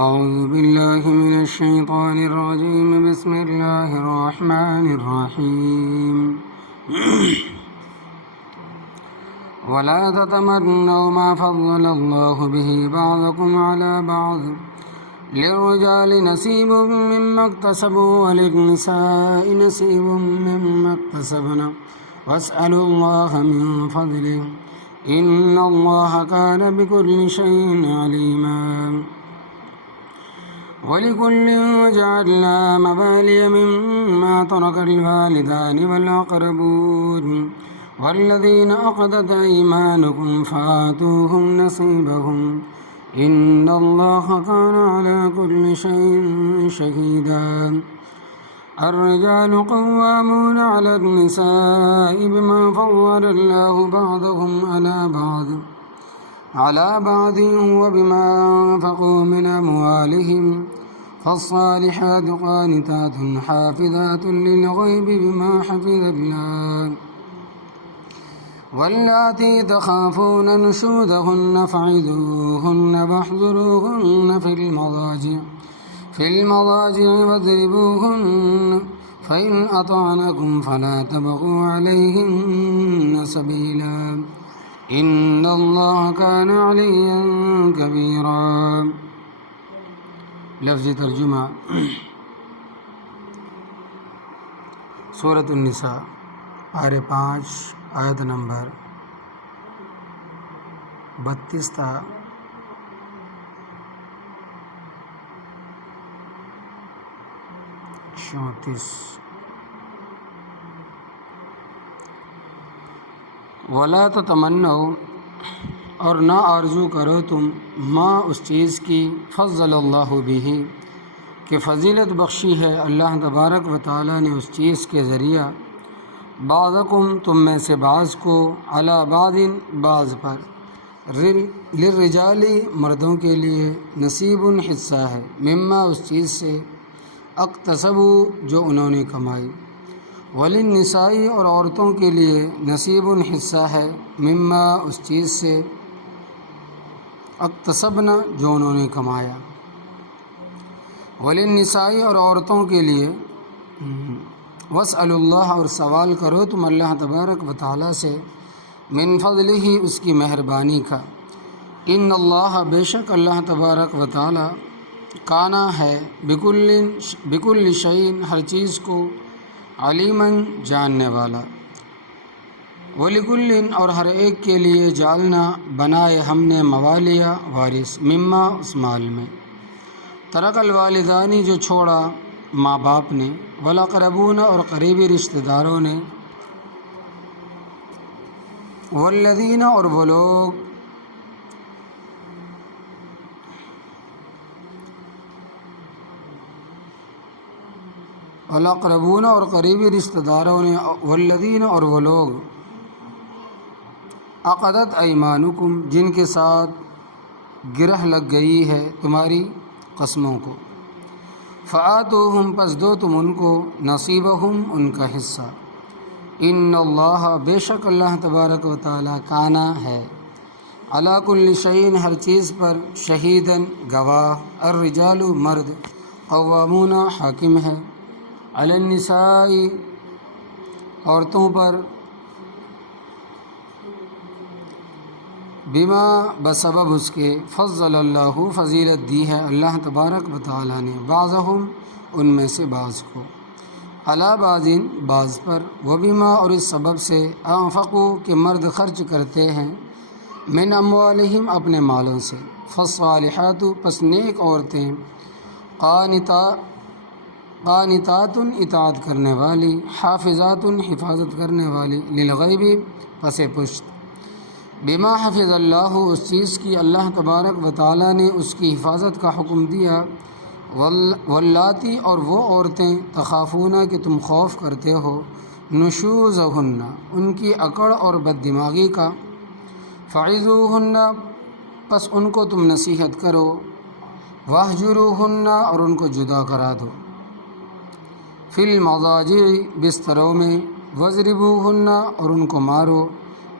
أعوذ بالله من الشيطان الرجيم. بسم الله الرحمن الرحيم. ولا تتمنوا ما فضل الله به بعضكم على بعض للرجال نصيب مما اكتسبوا وللنساء نصيب مما اكتسبن واسألوا الله من فضله إن الله كان بكل شيء عليما. وَلِكُلٍّ جَعَلْنَا مَوَالِيَ مِمَّا تَرَكَ الْوَالِدَانِ وَالْأَقْرَبُونَ وَالَّذِينَ عَقَدَتْ أَيْمَانُكُمْ فَآتُوهُمْ نَصِيبَهُمْ إِنَّ اللَّهَ كَانَ عَلَى كُلِّ شَيْءٍ شَهِيدًا. الرِّجَالُ قَوَّامُونَ عَلَى النِّسَاءِ بِمَا فَضَّلَ اللَّهُ بَعْضَهُمْ على بعض وبما أنفقوا من أموالهم فالصالحات قانتات حافظات للغيب بما حفظ الله واللاتي تخافون نشوزهن فعظوهن واهجروهن في المضاجع واضربوهن فإن أطعنكم فلا تبغوا عليهن سبيلا إن اللہ کان علیا کبیرا. لفظی ترجمہ. سورۃ النساء پارے 5 آیت نمبر 32 تا 34. ولا تتمنوا اور نہ آرزو کرو تم ما اس چیز کی فضل اللہ بہ کہ فضیلت بخشی ہے اللہ تبارک و تعالی نے اس چیز کے ذریعہ بعضکم تم میں سے بعض کو علی بعض بعض پر للرجال مردوں کے لیے نصیب حصہ ہے مما اس چیز سے اکتسبوا جو انہوں نے کمائی وللنساء اور عورتوں کے لیے نصیب حصہ ہے مما اس چیز سے اکتسبنا جو انہوں نے کمایا. وللنساء اور عورتوں کے لیے واسألوا اللہ اور سوال کرو تم اللہ تبارک و تعالیٰ سے من فضلہ اس کی مہربانی کا. ان اللہ بے شک اللہ تبارک و تعالیٰ کانا ہے بکل شیء ہر چیز کو علیماً جاننے والا. وَلِكُلٍّ اور ہر ایک کے لیے جعلنا بنائے ہم نے موالیا وارث مما اس مال میں ترک الوالدانی جو چھوڑا ماں باپ نے والاقربون اور قریبی رشتہ داروں نے والذین اور وہ لوگ والاقربون اور قریبی رشتہ داروں نے والذین اور وہ لوگ عقدت ایمانکم جن کے ساتھ گرہ لگ گئی ہے تمہاری قسموں کو فآتوہم پس دو تم ان کو نصیبہم ان کا حصہ. ان اللہ بے شک اللہ تبارک و تعالی کانا ہے علی کل شیء ہر چیز پر شہیداً گواہ. الرجال مرد قوامون حاکم ہے علی النساء عورتوں پر بما بسبب اس کے فضل اللہ فضیلت دی ہے اللہ تبارک و تعالی نے بعضہم ان میں سے بعض کو علی بعض بعض پر وبما اور اس سبب سے انفقوا کہ مرد خرچ کرتے ہیں من اموالہم اپنے مالوں سے فالصالحات پس نیک عورتیں قانتات اطاعت کرنے والی حافظات حفاظت کرنے والی للغیب پس پشت بما حفظ اللہ اس چیز کی اللہ تبارک و تعالی نے اس کی حفاظت کا حکم دیا. واللاتی اور وہ عورتیں تخافون کہ تم خوف کرتے ہو نشوزہن ان کی اکڑ اور بد دماغی کا فعظوہن پس ان کو تم نصیحت کرو واہجروہن اور ان کو جدا کرا دو فی المضاجع بستروں میں واضربوہن اور ان کو مارو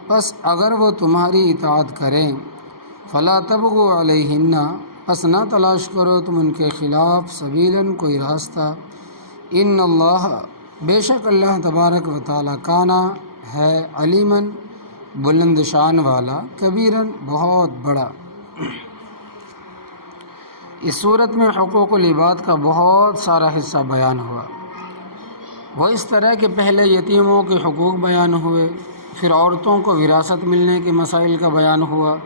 پس اگر وہ تمہاری اطاعت کریں فلا تبغوا علیہن پس نہ تلاش کرو تم ان کے خلاف سبیلاً کوئی راستہ، ان اللہ بے شک اللہ تبارک و تعالیٰ کانا ہے علیماً بلند شان والا، کبیراً بہت بڑا۔ اس صورت میں حقوق العباد کا بہت سارا حصہ بیان ہوا۔ وہ اس طرح کہ پہلے یتیموں کے حقوق بیان ہوئے، پھر عورتوں کو وراثت ملنے کے مسائل کا بیان ہوا،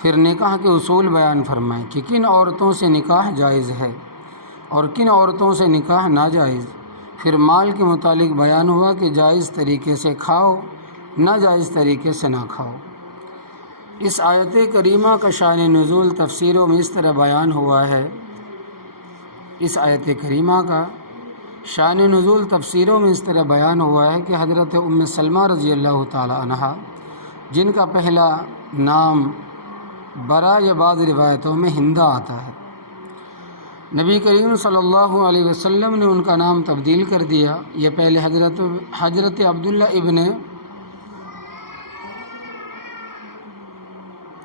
پھر نکاح کے اصول بیان فرمائے کہ کن عورتوں سے نکاح جائز ہے اور کن عورتوں سے نکاح ناجائز، پھر مال کے متعلق بیان ہوا کہ جائز طریقے سے کھاؤ، ناجائز طریقے سے نہ کھاؤ۔ اس آیت کریمہ کا شان نزول تفسیروں میں اس طرح بیان ہوا ہے، اس آیت کریمہ کا شان نزول تفسیروں میں اس طرح بیان ہوا ہے کہ حضرت ام سلمہ رضی اللہ تعالی عنہا، جن کا پہلا نام برا یا بعض روایتوں میں ہندہ آتا ہے، نبی کریم صلی اللہ علیہ وسلم نے ان کا نام تبدیل کر دیا۔ یہ پہلے حضرت عبداللہ ابن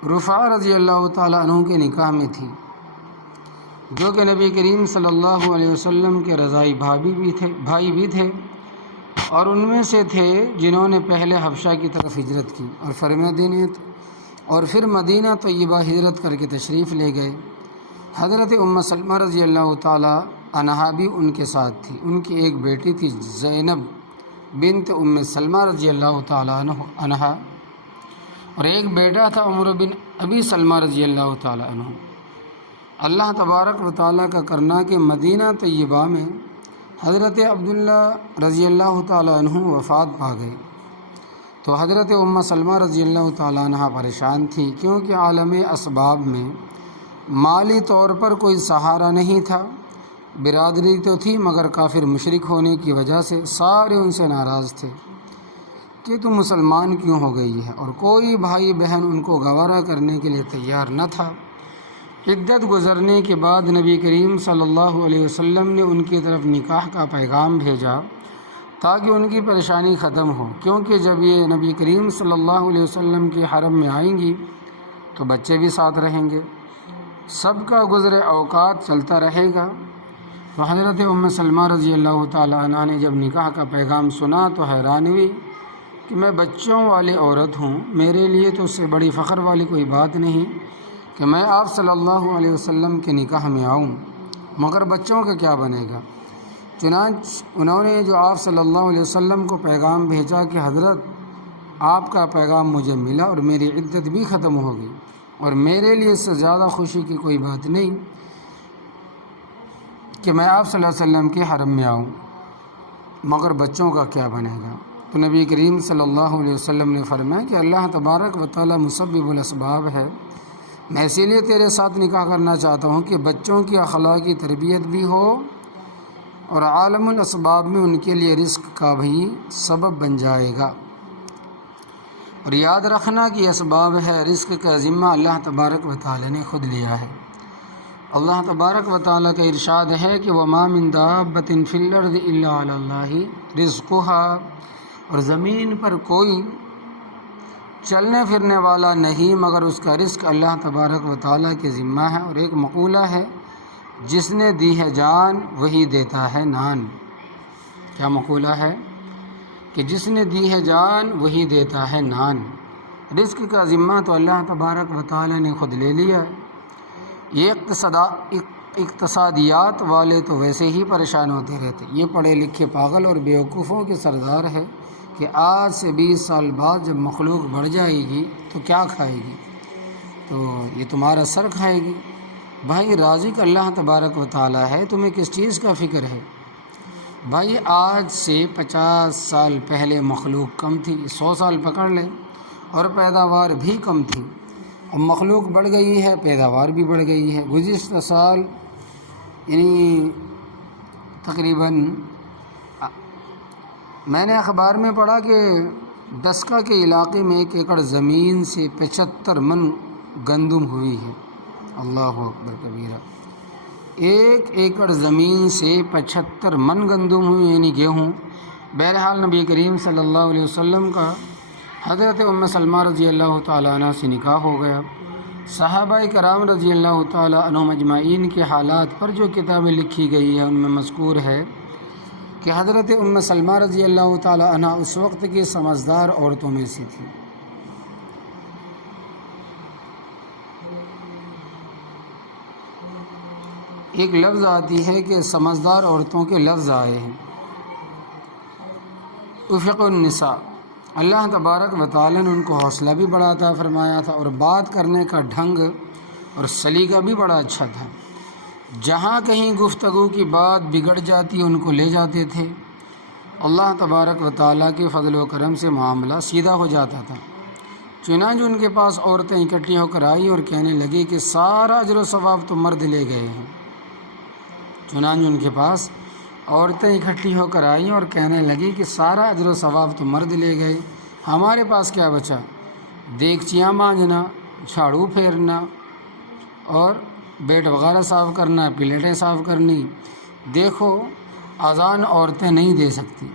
رفاع رضی اللہ تعالیٰ عنہ کے نکاح میں تھی، جو کہ نبی کریم صلی اللہ علیہ وسلم کے رضائی بھائی بھی تھے، اور ان میں سے تھے جنہوں نے پہلے حبشہ کی طرف ہجرت کی اور پھر مدینہ طیبہ ہجرت کر کے تشریف لے گئے۔ حضرت ام سلمہ رضی اللہ تعالیٰ عنہا بھی ان کے ساتھ تھی۔ ان کی ایک بیٹی تھی زینب بنت ام سلمہ رضی اللہ تعالیٰ عنہا، اور ایک بیٹا تھا عمر بن ابی سلمہ رضی اللہ تعالیٰ عنہ۔ اللہ تبارک و تعالیٰ کا کرنا کہ مدینہ طیبہ میں حضرت عبداللہ رضی اللہ تعالیٰ عنہ وفات پا گئے، تو حضرت ام سلمہ رضی اللہ تعالیٰ عنہ پریشان تھی، کیونکہ عالم اسباب میں مالی طور پر کوئی سہارا نہیں تھا۔ برادری تو تھی مگر کافر مشرک ہونے کی وجہ سے سارے ان سے ناراض تھے کہ تم مسلمان کیوں ہو گئی ہے، اور کوئی بھائی بہن ان کو گوارا کرنے کے لیے تیار نہ تھا۔ عدت گزرنے کے بعد نبی کریم صلی اللہ علیہ وسلم نے ان کی طرف نکاح کا پیغام بھیجا تاکہ ان کی پریشانی ختم ہو، کیونکہ جب یہ نبی کریم صلی اللہ علیہ وسلم کے حرم میں آئیں گی تو بچے بھی ساتھ رہیں گے، سب کا گزر اوقات چلتا رہے گا۔ تو حضرت ام سلمہ رضی اللہ تعالیٰ عنہ نے جب نکاح کا پیغام سنا تو حیران ہوئی کہ میں بچوں والی عورت ہوں، میرے لیے تو اس سے بڑی فخر والی کوئی بات نہیں کہ میں آپ صلی اللہ علیہ وسلم کے نکاح میں آؤں، مگر بچوں کا کیا بنے گا؟ چنانچہ انہوں نے جو آپ صلی اللہ علیہ وسلم کو پیغام بھیجا کہ حضرت آپ کا پیغام مجھے ملا اور میری عدت بھی ختم ہو گئی، اور میرے لیے اس سے زیادہ خوشی کی کوئی بات نہیں کہ میں آپ صلی اللہ علیہ وسلم کے حرم میں آؤں، مگر بچوں کا کیا بنے گا؟ تو نبی کریم صلی اللہ علیہ وسلم نے فرمایا کہ اللہ تبارک و تعالی مسبب الاسباب ہے، میں اسی لیے تیرے ساتھ نکاح کرنا چاہتا ہوں کہ بچوں کی اخلاقی تربیت بھی ہو اور عالم الاسباب میں ان کے لیے رزق کا بھی سبب بن جائے گا۔ اور یاد رکھنا کہ اسباب ہے، رزق کا ذمہ اللہ تبارک و تعالی نے خود لیا ہے۔ اللہ تبارک و تعالی کا ارشاد ہے کہ وَمَا مِن دَابَّةٍ فِي الْأَرْضِ إِلَّا عَلَى اللَّهِ رِزْقُهَا، اور زمین پر کوئی چلنے پھرنے والا نہیں مگر اس کا رزق اللہ تبارک و تعالی کے ذمہ ہے۔ اور ایک مقولہ ہے، جس نے دی ہے جان وہی دیتا ہے نان۔ کیا مقولہ ہے؟ کہ جس نے دی ہے جان وہی دیتا ہے نان۔ رزق کا ذمہ تو اللہ تبارک و تعالی نے خود لے لیا ہے۔ یہ اقتصادیات والے تو ویسے ہی پریشان ہوتے رہتے، یہ پڑھے لکھے پاگل اور بیوقوفوں کے سردار ہے کہ آج سے 20 سال بعد جب مخلوق بڑھ جائے گی تو کیا کھائے گی؟ تو یہ تمہارا سر کھائے گی۔ بھائی رازق اللہ تبارک و تعالی ہے، تمہیں کس چیز کا فکر ہے؟ بھائی آج سے 50 سال پہلے مخلوق کم تھی، 100 سال پکڑ لیں، اور پیداوار بھی کم تھی۔ اب مخلوق بڑھ گئی ہے، پیداوار بھی بڑھ گئی ہے۔ گزشتہ سال یعنی تقریباً میں نے اخبار میں پڑھا کہ دسکا کے علاقے میں 1 ایکڑ زمین سے 75 من گندم ہوئی ہے۔ اللہ اکبر کبیرہ۔ 1 ایکڑ زمین سے 75 من گندم ہوئی، یعنی گیہوں۔ بہرحال نبی کریم صلی اللہ علیہ وسلم کا حضرت ام سلمہ رضی اللہ تعالیٰ عنہ سے نکاح ہو گیا، صحابہ کرام رضی اللہ تعالی عنہم اجمعین کے حالات پر جو کتابیں لکھی گئی ہیں ان میں مذکور ہے کہ حضرت ام سلمہ رضی اللہ تعالی عنہ اس وقت کی سمجھدار عورتوں میں سے تھی۔ ایک لفظ آتی ہے کہ سمجھدار عورتوں کے لفظ آئے ہیں، افق النساء۔ اللہ تبارک و تعالی نے ان کو حوصلہ بھی بڑا عطا فرمایا تھا اور بات کرنے کا ڈھنگ اور سلیقہ بھی بڑا اچھا تھا۔ جہاں کہیں گفتگو کی بات بگڑ جاتی ان کو لے جاتے تھے، اللہ تبارک و تعالیٰ کے فضل و کرم سے معاملہ سیدھا ہو جاتا تھا۔ چنانچہ ان کے پاس عورتیں اکٹھی ہو کر آئیں اور کہنے لگی کہ سارا اجر و ثواب تو مرد لے گئے ہیں۔ چنانچہ ان کے پاس عورتیں اکٹھی ہو کر آئیں اور کہنے لگی کہ سارا اجر و ثواب تو مرد لے گئے، ہمارے پاس کیا بچا؟ دیگچیاں مانجنا، جھاڑو پھیرنا اور بیٹ وغیرہ صاف کرنا، پلیٹیں صاف کرنی۔ دیکھو اذان عورتیں نہیں دے سکتی،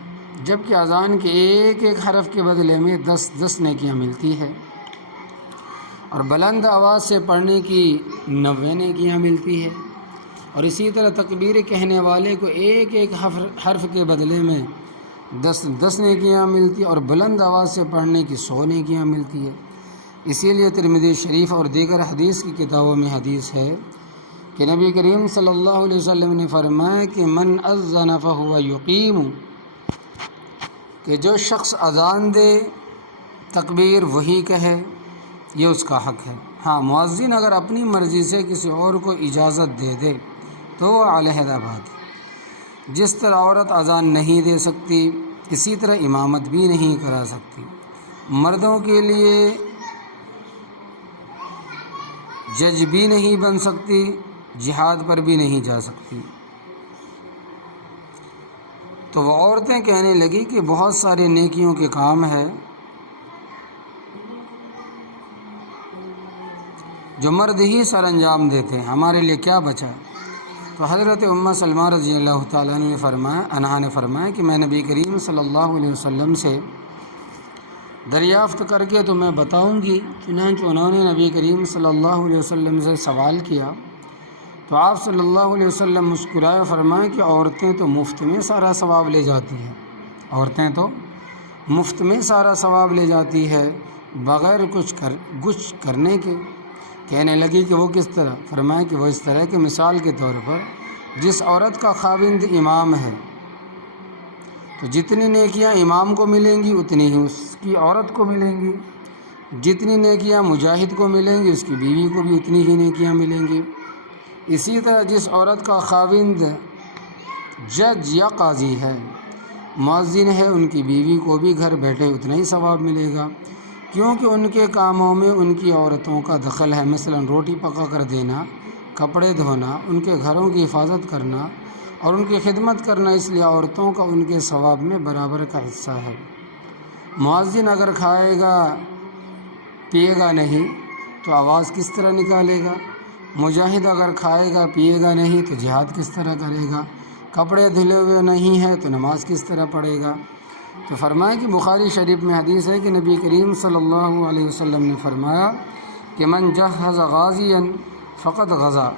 جبکہ اذان کے ایک ایک حرف کے بدلے میں 10 نیکیاں ملتی ہے، اور بلند آواز سے پڑھنے کی 90 نیکیاں ملتی ہے، اور اسی طرح تکبیر کہنے والے کو ایک ایک حرف کے بدلے میں 10 نیکیاں ملتی اور بلند آواز سے پڑھنے کی 100 نیکیاں ملتی ہے۔ اسی لیے ترمذی شریف اور دیگر حدیث کی کتابوں میں حدیث ہے کہ نبی کریم صلی اللہ علیہ وسلم نے فرمایا کہ من اذن فہو یقیم، کہ جو شخص اذان دے تکبیر وہی کہے، یہ اس کا حق ہے۔ ہاں، مؤذن اگر اپنی مرضی سے کسی اور کو اجازت دے دے تو وہ علیحدہ بات ہے۔ جس طرح عورت اذان نہیں دے سکتی، اسی طرح امامت بھی نہیں کرا سکتی۔ مردوں کے لیے جج بھی نہیں بن سکتی، جہاد پر بھی نہیں جا سکتی۔ تو وہ عورتیں کہنے لگی کہ بہت سارے نیکیوں کے کام ہے جو مرد ہی سر انجام دیتے ہیں، ہمارے لیے کیا بچا؟ تو حضرت ام سلمہ رضی اللہ تعالیٰ عنہا نے فرمایا کہ میں نبی کریم صلی اللہ علیہ وسلم سے دریافت کر کے تو میں بتاؤں گی۔ چنانچہ انہوں نے نبی کریم صلی اللہ علیہ وسلم سے سوال کیا تو آپ صلی اللہ علیہ وسلم مسکرائے فرمائے کہ عورتیں تو مفت میں سارا ثواب لے جاتی ہیں، عورتیں تو مفت میں سارا ثواب لے جاتی ہے بغیر کچھ کرنے کے۔ کہنے لگی کہ وہ کس طرح؟ فرمایا کہ وہ اس طرح کہ مثال کے طور پر جس عورت کا خاوند امام ہے تو جتنی نیکیاں امام کو ملیں گی اتنی ہی اس کی عورت کو ملیں گی، جتنی نیکیاں مجاہد کو ملیں گی اس کی بیوی کو بھی اتنی ہی نیکیاں ملیں گی۔ اسی طرح جس عورت کا خاوند جج یا قاضی ہے، مؤذن ہے، ان کی بیوی کو بھی گھر بیٹھے اتنا ہی ثواب ملے گا، کیونکہ ان کے کاموں میں ان کی عورتوں کا دخل ہے، مثلا روٹی پکا کر دینا، کپڑے دھونا، ان کے گھروں کی حفاظت کرنا اور ان کی خدمت کرنا، اس لیے عورتوں کا ان کے ثواب میں برابر کا حصہ ہے۔ مؤذن اگر کھائے گا پیے گا نہیں تو آواز کس طرح نکالے گا؟ مجاہد اگر کھائے گا پیے گا نہیں تو جہاد کس طرح کرے گا؟ کپڑے دھلے ہوئے نہیں ہیں تو نماز کس طرح پڑھے گا؟ تو فرمایا کہ بخاری شریف میں حدیث ہے کہ نبی کریم صلی اللہ علیہ وسلم نے فرمایا کہ من جہز غازیا فقد غزا،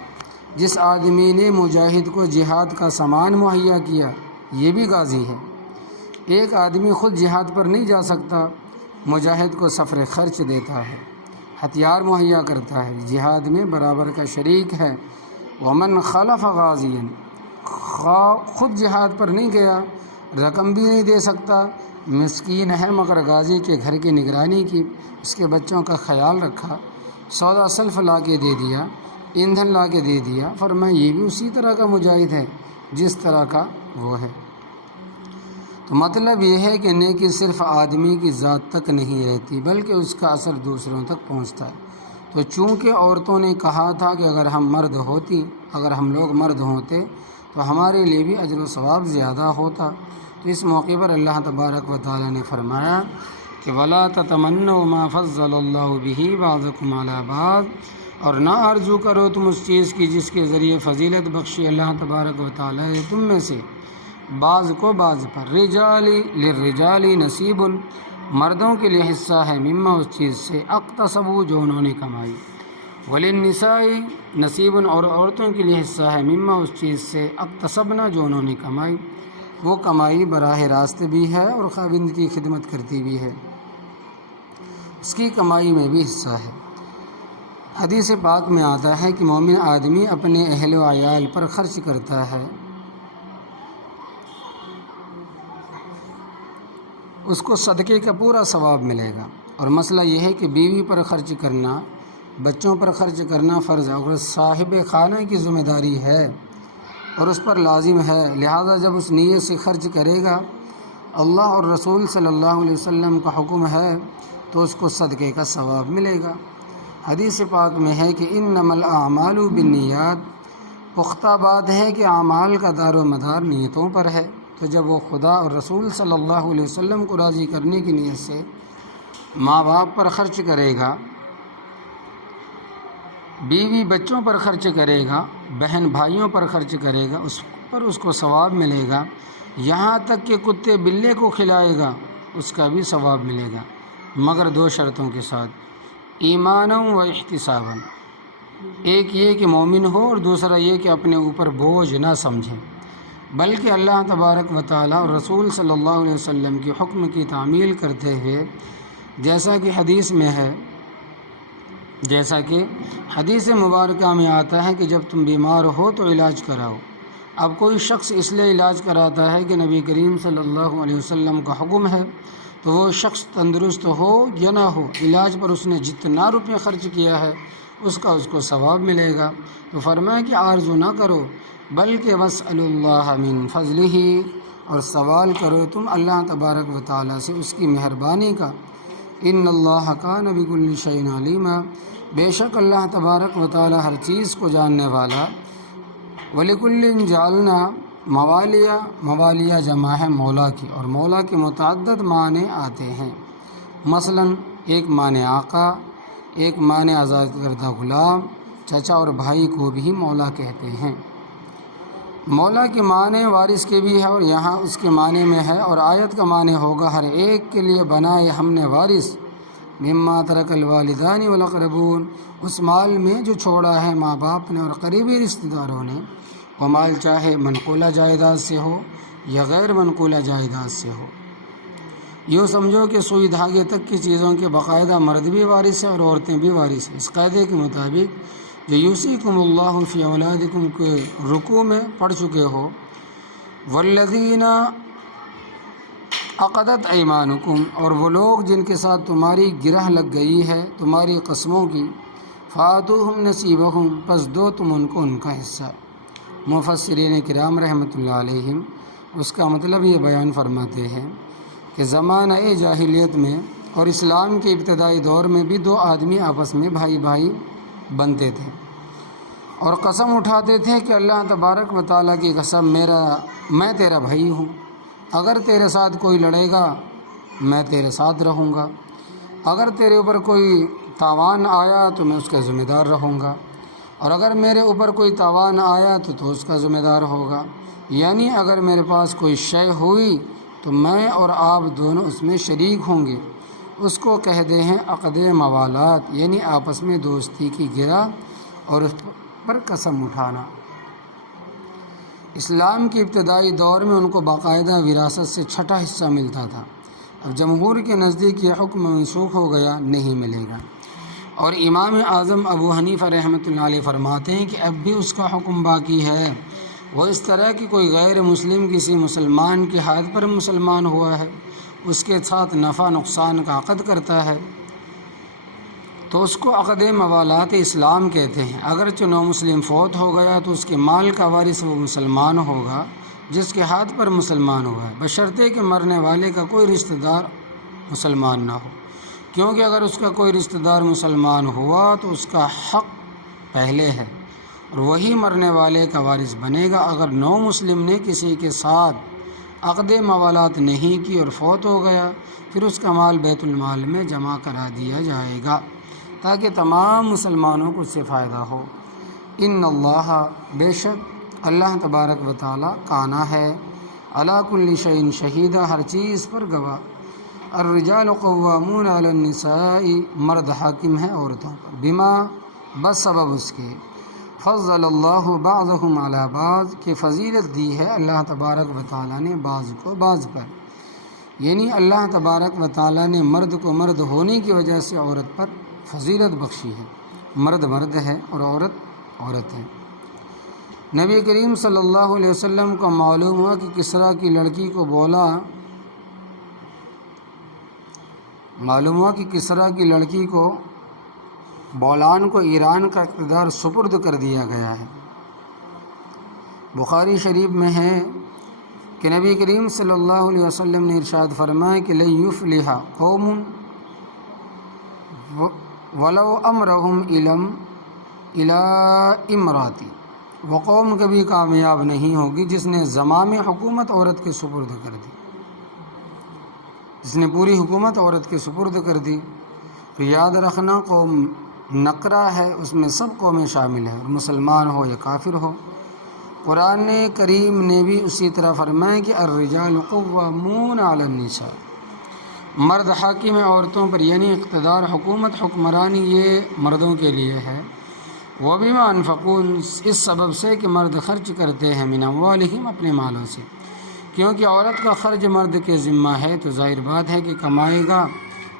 جس آدمی نے مجاہد کو جہاد کا سامان مہیا کیا یہ بھی غازی ہے۔ ایک آدمی خود جہاد پر نہیں جا سکتا، مجاہد کو سفر خرچ دیتا ہے، ہتھیار مہیا کرتا ہے، جہاد میں برابر کا شریک ہے۔ ومن خلف غازیا، خود جہاد پر نہیں گیا، رقم بھی نہیں دے سکتا، مسکین ہے مگر غازی کے گھر کی نگرانی کی، اس کے بچوں کا خیال رکھا، سودا سلف لا کے دے دیا، ایندھن لا کے دے دیا، فرمایا یہ بھی اسی طرح کا مجاہد ہے جس طرح کا وہ ہے۔ تو مطلب یہ ہے کہ نیکی صرف آدمی کی ذات تک نہیں رہتی بلکہ اس کا اثر دوسروں تک پہنچتا ہے۔ تو چونکہ عورتوں نے کہا تھا کہ اگر ہم لوگ مرد ہوتے تو ہمارے لیے بھی اجر و ثواب زیادہ ہوتا، تو اس موقع پر اللہ تبارک و تعالی نے فرمایا کہ وَلَا تَتَمَنَّوْا مَا فَضَّلَ اللَّهُ بِهِ بَعْضَكُمْ عَلَىٰ بَعْضٍ، اور نہ آرزو کرو تم اس چیز کی جس کے ذریعے فضیلت بخشی اللہ تبارک و تعالی نے تم میں سے بعض کو بعض پر۔ لِلرِّجَالِ نَصِيبٌ، مردوں کے لیے حصہ ہے، مما اس چیز سے اقتصبوا جو انہوں نے کمائی، وللنساء نصیب، اور عورتوں کے لیے حصہ ہے، مما اس چیز سے اکتسبنا جو انہوں نے کمائی، وہ کمائی براہ راست بھی ہے اور خاوند کی خدمت کرتی بھی ہے، اس کی کمائی میں بھی حصہ ہے۔ حدیث پاک میں آتا ہے کہ مومن آدمی اپنے اہل و عیال پر خرچ کرتا ہے، اس کو صدقے کا پورا ثواب ملے گا۔ اور مسئلہ یہ ہے کہ بیوی پر خرچ کرنا، بچوں پر خرچ کرنا فرض ہے، اور صاحب خانہ کی ذمہ داری ہے اور اس پر لازم ہے، لہذا جب اس نیت سے خرچ کرے گا، اللہ اور رسول صلی اللہ علیہ وسلم کا حکم ہے تو اس کو صدقے کا ثواب ملے گا۔ حدیث پاک میں ہے کہ انما الاعمال بالنیات، پختہ بات ہے کہ اعمال کا دار و مدار نیتوں پر ہے، تو جب وہ خدا اور رسول صلی اللہ علیہ وسلم کو راضی کرنے کی نیت سے ماں باپ پر خرچ کرے گا، بیوی بچوں پر خرچ کرے گا، بہن بھائیوں پر خرچ کرے گا، اس پر اس کو ثواب ملے گا، یہاں تک کہ کتے بلے کو کھلائے گا اس کا بھی ثواب ملے گا، مگر دو شرطوں کے ساتھ، ایمانا و احتسابا، ایک یہ کہ مومن ہو اور دوسرا یہ کہ اپنے اوپر بوجھ نہ سمجھے، بلکہ اللہ تبارک و تعالیٰ اور رسول صلی اللہ علیہ وسلم کے حکم کی تعمیل کرتے ہوئے، جیسا کہ حدیث مبارکہ میں آتا ہے کہ جب تم بیمار ہو تو علاج کراؤ۔ اب کوئی شخص اس لیے علاج کراتا ہے کہ نبی کریم صلی اللہ علیہ وسلم کا حکم ہے، تو وہ شخص تندرست ہو یا نہ ہو، علاج پر اس نے جتنا روپے خرچ کیا ہے اس کو ثواب ملے گا۔ تو فرمایا کہ آرزو نہ کرو، بلکہ واسألوا اللہ من فضلہ، اور سوال کرو تم اللہ تبارک و تعالیٰ سے اس کی مہربانی کا، ان اللہ کان بکل شیء علیما، بے شک اللہ تبارک و تعالیٰ ہر چیز کو جاننے والا۔ وَلِكُلٍّ جَعَلْنَا موالیہ، موالیہ جمع ہے مولا کی، اور مولا کے متعدد معنی آتے ہیں، مثلا ایک معنی آقا، ایک معنی آزاد کردہ غلام، چچا اور بھائی کو بھی مولا کہتے ہیں۔ مولا کے معنی وارث کے بھی ہے، اور یہاں اس کے معنی میں ہے، اور آیت کا معنی ہوگا ہر ایک کے لیے بنائے ہم نے وارث، مما ترک الوالدان والاقربون، اس مال میں جو چھوڑا ہے ماں باپ نے اور قریبی رشتہ داروں نے، وہ مال چاہے منقولہ جائیداد سے ہو یا غیر منقولہ جائیداد سے ہو۔ یوں سمجھو کہ سوئی دھاگے تک کی چیزوں کے باقاعدہ مرد بھی وارث ہیں اور عورتیں بھی وارث ہیں، اس قاعدے کے مطابق جو یوصیکم اللہ فی اولادکم کے رکوع میں پڑھ چکے ہو، والذین عقدت ایمانکم، اور وہ لوگ جن کے ساتھ تمہاری گرہ لگ گئی ہے تمہاری قسموں کی، فآتوہم نصیبہم، پس دو تم ان کو ان کا حصہ۔ مفسرین کرام رحمۃ اللہ علیہم اس کا مطلب یہ بیان فرماتے ہیں کہ زمانہ جاہلیت میں اور اسلام کے ابتدائی دور میں بھی دو آدمی آپس میں بھائی بھائی بنتے تھے اور قسم اٹھاتے تھے کہ اللہ تبارک و تعالیٰ کی قسم، میں تیرا بھائی ہوں، اگر تیرے ساتھ کوئی لڑے گا میں تیرے ساتھ رہوں گا، اگر تیرے اوپر کوئی تاوان آیا تو میں اس کا ذمہ دار رہوں گا، اور اگر میرے اوپر کوئی تاوان آیا تو اس کا ذمہ دار ہوگا، یعنی اگر میرے پاس کوئی شے ہوئی تو میں اور آپ دونوں اس میں شریک ہوں گے۔ اس کو کہتے ہیں عقد موالات، یعنی آپس میں دوستی کی گرہ اور اس پر قسم اٹھانا۔ اسلام کے ابتدائی دور میں ان کو باقاعدہ وراثت سے چھٹا حصہ ملتا تھا، اب جمہور کے نزدیک یہ حکم منسوخ ہو گیا، نہیں ملے گا۔ اور امام اعظم ابو حنیفہ رحمۃ اللہ علیہ فرماتے ہیں کہ اب بھی اس کا حکم باقی ہے، وہ اس طرح کہ کوئی غیر مسلم کسی مسلمان کے ہاتھ پر مسلمان ہوا ہے، اس کے ساتھ نفع نقصان کا عقد کرتا ہے تو اس کو عقد موالات اسلام کہتے ہیں۔ اگرچہ نو مسلم فوت ہو گیا تو اس کے مال کا وارث وہ مسلمان ہوگا جس کے ہاتھ پر مسلمان ہوا ہے، بشرطے کہ مرنے والے کا کوئی رشتہ دار مسلمان نہ ہو، کیونکہ اگر اس کا کوئی رشتہ دار مسلمان ہوا تو اس کا حق پہلے ہے اور وہی مرنے والے کا وارث بنے گا۔ اگر نو مسلم نے کسی کے ساتھ عقد موالات نہیں کی اور فوت ہو گیا، پھر اس کا مال بیت المال میں جمع کرا دیا جائے گا تاکہ تمام مسلمانوں کو اس سے فائدہ ہو۔ ان اللہ، بے شک اللہ تبارک و تعالیٰ، کانا ہے علی کل شیء شہیدہ، ہر چیز پر گواہ۔ الرجال قوامون علی النساء، مرد حاکم ہیں عورتوں پر، بما بس سبب اس کے فضل اللہ بعضهم علی بعض کہ فضیلت دی ہے اللہ تبارک و تعالیٰ نے بعض کو بعض پر، یعنی اللہ تبارک و تعالیٰ نے مرد کو مرد ہونے کی وجہ سے عورت پر فضیلت بخشی ہے۔ مرد مرد ہے اور عورت عورت ہے۔ نبی کریم صلی اللہ علیہ وسلم کو معلوم ہوا کہ کسریٰ کی لڑکی کو بولان کو ایران کا اقتدار سپرد کر دیا گیا ہے۔ بخاری شریف میں ہے کہ نبی کریم صلی اللہ علیہ وسلم نے ارشاد فرمایا کہ لن یفلح قوم ولو امرهم الی امراتی، وہ قوم کبھی کامیاب نہیں ہوگی جس نے زمام حکومت عورت کے سپرد کر دی، جس نے پوری حکومت عورت کے سپرد کر دی۔ تو یاد رکھنا قوم نقرہ ہے، اس میں سب قومیں شامل ہیں، مسلمان ہو یا کافر ہو۔ قرآن کریم نے بھی اسی طرح فرمایا کہ الرجال قوامون علی النساء، مرد حاکم ہیں عورتوں پر، یعنی اقتدار، حکومت، حکمرانی یہ مردوں کے لیے ہے۔ وبما انفقون، اس سبب سے کہ مرد خرچ کرتے ہیں، من اموالہم، اپنے مالوں سے، کیونکہ عورت کا خرچ مرد کے ذمہ ہے، تو ظاہر بات ہے کہ کمائے گا،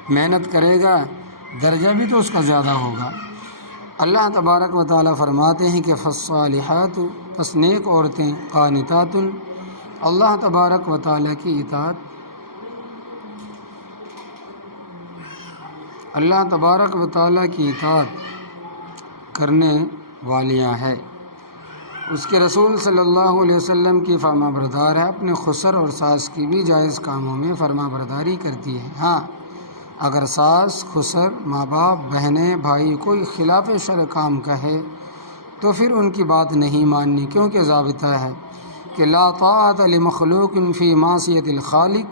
محنت کرے گا، درجہ بھی تو اس کا زیادہ ہوگا۔ اللہ تبارک و تعالیٰ فرماتے ہیں کہ فالصالحات، پس نیک عورتیں، قانتات، اللہ تبارک و تعالیٰ کی اطاعت، اللہ تبارک و تعالیٰ کی اطاعت کرنے والیاں ہیں، اس کے رسول صلی اللہ علیہ وسلم کی فرما بردار ہے، اپنے خسر اور ساس کی بھی جائز کاموں میں فرما برداری کرتی ہے۔ ہاں، اگر ساس، خسر، ماں باپ، بہنیں، بھائی کوئی خلاف شرع کام کہے تو پھر ان کی بات نہیں ماننی، کیونکہ ضابطہ ہے کہ لا طاعت لمخلوق فی معصیت الخالق،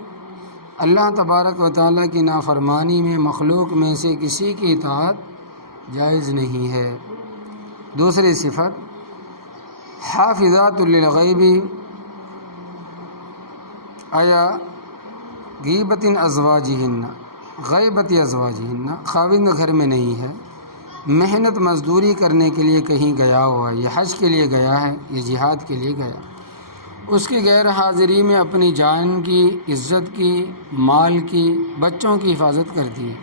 اللہ تبارک و تعالیٰ کی نافرمانی میں مخلوق میں سے کسی کی اطاعت جائز نہیں ہے۔ دوسری صفت حافظات للغیب آیا غیبت ازواجہن، غیبت ازواجہن، خاوند گھر میں نہیں ہے، محنت مزدوری کرنے کے لیے کہیں گیا ہوا ہے، یہ حج کے لیے گیا ہے، یہ جہاد کے لیے گیا، اس کی غیر حاضری میں اپنی جان کی، عزت کی، مال کی، بچوں کی حفاظت کرتی ہے،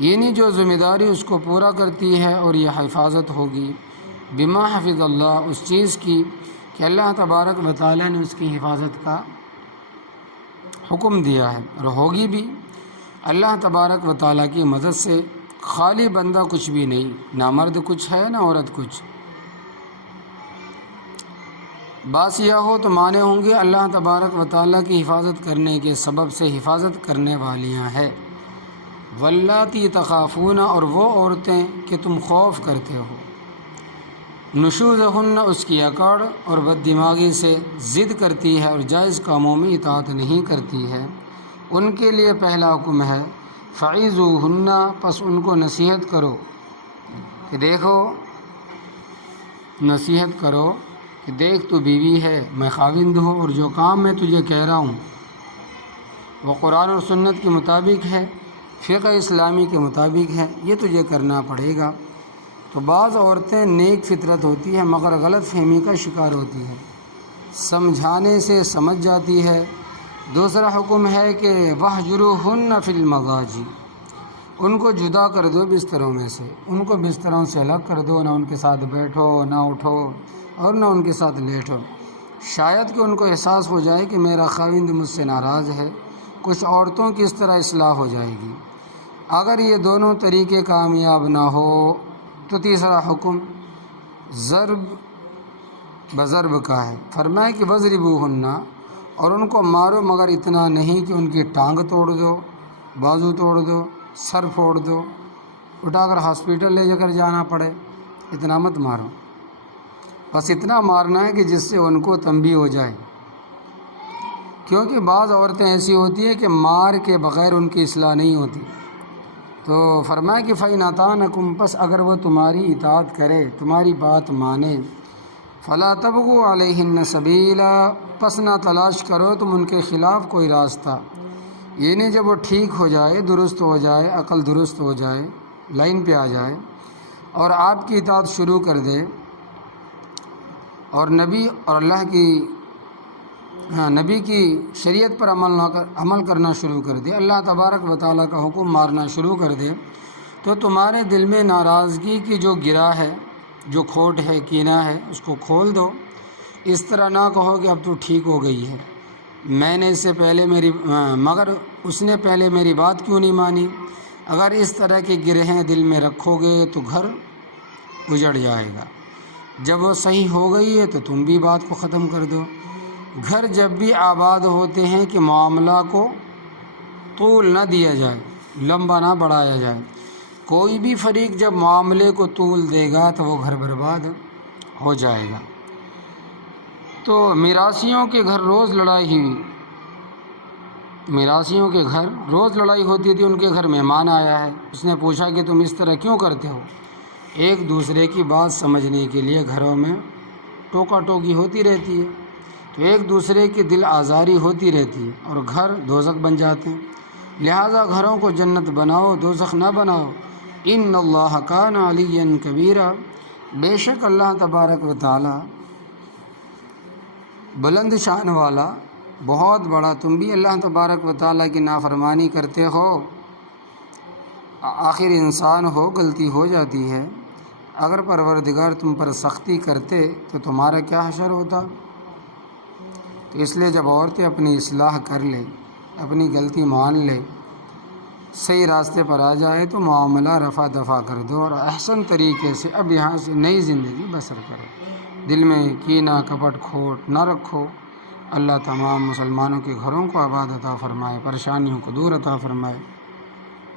یعنی جو ذمہ داری اس کو پورا کرتی ہے، اور یہ حفاظت ہوگی بما حفظ اللہ، اس چیز کی کہ اللہ تبارک و تعالیٰ نے اس کی حفاظت کا حکم دیا ہے، اور ہوگی بھی اللہ تبارک و تعالیٰ کی مدد سے۔ خالی بندہ کچھ بھی نہیں، نہ مرد کچھ ہے، نہ عورت کچھ۔ بات یہ ہو تو مانے ہوں گے اللہ تبارک و تعالیٰ کی حفاظت کرنے کے سبب سے حفاظت کرنے والیاں ہیں۔ واللاتی تخافون، اور وہ عورتیں کہ تم خوف کرتے ہو، نشوزہن، اس کی اکڑ اور بد دماغی سے ضد کرتی ہے اور جائز کاموں میں اطاعت نہیں کرتی ہے، ان کے لیے پہلا حکم ہے فعظوہن، پس ان کو نصیحت کرو، کہ دیکھو، نصیحت کرو کہ دیکھ تو بیوی ہے، میں خاوند ہوں، اور جو کام میں تجھے کہہ رہا ہوں وہ قرآن اور سنت کے مطابق ہے، فقہ اسلامی کے مطابق ہے، یہ تجھے کرنا پڑے گا۔ تو بعض عورتیں نیک فطرت ہوتی ہیں مگر غلط فہمی کا شکار ہوتی ہے، سمجھانے سے سمجھ جاتی ہے۔ دوسرا حکم ہے کہ وَاہْجُرُوهُنَّ فِي الْمَضَاجِعِ، ان کو جدا کر دو بستروں میں سے، ان کو بستروں سے الگ کر دو، نہ ان کے ساتھ بیٹھو، نہ اٹھو، اور نہ ان کے ساتھ لیٹو، شاید کہ ان کو احساس ہو جائے کہ میرا خاوند مجھ سے ناراض ہے۔ کچھ عورتوں کی اس طرح اصلاح ہو جائے گی۔ اگر یہ دونوں طریقے کامیاب نہ ہو تو تیسرا حکم ضرب بضرب کا ہے، فرمایا کہ وَاضْرِبُوهُنَّ، اور ان کو مارو مگر اتنا نہیں کہ ان کی ٹانگ توڑ دو، بازو توڑ دو، سر پھوڑ دو، اٹھا کر ہاسپٹل لے جا کر جانا پڑے، اتنا مت مارو، بس اتنا مارنا ہے کہ جس سے ان کو تنبیہ ہو جائے، کیونکہ بعض عورتیں ایسی ہوتی ہیں کہ مار کے بغیر ان کی اصلاح نہیں ہوتی۔ تو فرمایا کہ فَإِنْ أَطَاعْنَكُمْ، پس اگر وہ تمہاری اطاعت کرے، تمہاری بات مانے، فَلَا تَبْغُوا عَلَيْهِنَّ سَبِيلًا، پس نہ تلاش کرو تم ان کے خلاف کوئی راستہ، یعنی جب وہ ٹھیک ہو جائے، درست ہو جائے، عقل درست ہو جائے، لائن پہ آ جائے، اور آپ کی اطاعت شروع کر دے اور نبی اور اللہ کی نبی کی شریعت پر عمل کرنا شروع کر دے، اللہ تبارک و تعالیٰ کا حکم مارنا شروع کر دے، تو تمہارے دل میں ناراضگی کی جو گرہ ہے، جو کھوٹ ہے، کینہ ہے، اس کو کھول دو۔ اس طرح نہ کہو کہ اب تو ٹھیک ہو گئی ہے، میں نے اس سے پہلے مگر اس نے پہلے میری بات کیوں نہیں مانی۔ اگر اس طرح کی گرہیں دل میں رکھو گے تو گھر اجڑ جائے گا۔ جب وہ صحیح ہو گئی ہے تو تم بھی بات کو ختم کر دو۔ گھر جب بھی آباد ہوتے ہیں کہ معاملہ کو طول نہ دیا جائے، لمبا نہ بڑھایا جائے۔ کوئی بھی فریق جب معاملے کو طول دے گا تو وہ گھر برباد ہو جائے گا۔ تو میراثیوں کے گھر روز لڑائی ہوتی تھی۔ ان کے گھر مہمان آیا ہے، اس نے پوچھا کہ تم اس طرح کیوں کرتے ہو؟ ایک دوسرے کی بات سمجھنے کے لیے گھروں میں ٹوکا ٹوکی ہوتی رہتی ہے، تو ایک دوسرے کی دل آزاری ہوتی رہتی ہے اور گھر دوزخ بن جاتے ہیں۔ لہٰذا گھروں کو جنت بناؤ، دوزخ نہ بناؤ۔ ان اللہ کان علیٰ کبیرہ، بے شک اللہ تبارک و تعالی بلند شان والا، بہت بڑا۔ تم بھی اللہ تبارک و تعالیٰ کی نافرمانی کرتے ہو، آخر انسان ہو، غلطی ہو جاتی ہے۔ اگر پروردگار تم پر سختی کرتے تو تمہارا کیا حشر ہوتا؟ تو اس لیے جب عورتیں اپنی اصلاح کر لیں، اپنی غلطی مان لے، صحیح راستے پر آ جائے تو معاملہ رفع دفع کر دو اور احسن طریقے سے اب یہاں سے نئی زندگی بسر کرو۔ دل میں کینہ کپٹ کھوٹ نہ رکھو۔ اللہ تمام مسلمانوں کے گھروں کو آباد عطا فرمائے، پریشانیوں کو دور عطا فرمائے۔